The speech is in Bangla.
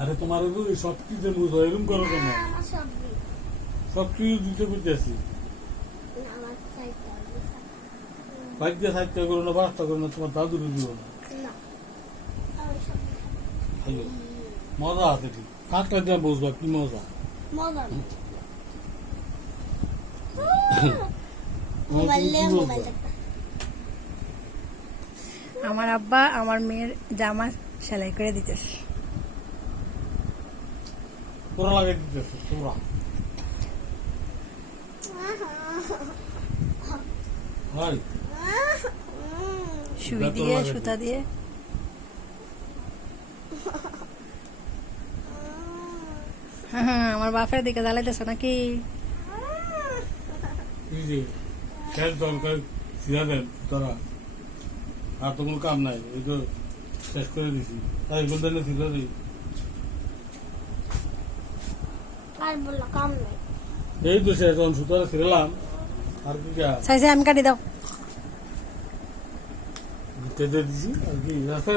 আরে তোমার সব কিছু বুঝো এরকম করো কেন? সব কিছু দিতে করতেছি। বাইক দিয়ে সাহিত্য করো না, বাস্তা করো না, তোমার দাদুর দিব না। খাইও। মজা আছে ঠিক, কাকটা দিয়ে বুঝবা কি মজা। আমার আব্বা আমার মেয়ের জামা সেলাই করে দিতেছে। তোরা লাগাই দিতেছে তোরা। হয় সুই দিয়ে সুতা দিয়ে। হ্যাঁ, আমার বাপের দিকে জ্বালাইতেছ নাকি? শেষ দরকার সিরা দেন তোরা, আর তো কোনো কাম নাই, এই তো শেষ করে দিছি। তাই বলতে না সিরা দিই, এই তো শেষ। যখন সুতরাং ছিলাম আর কি আমি কাটি দাও। কেটে দিছি আর কি আছে।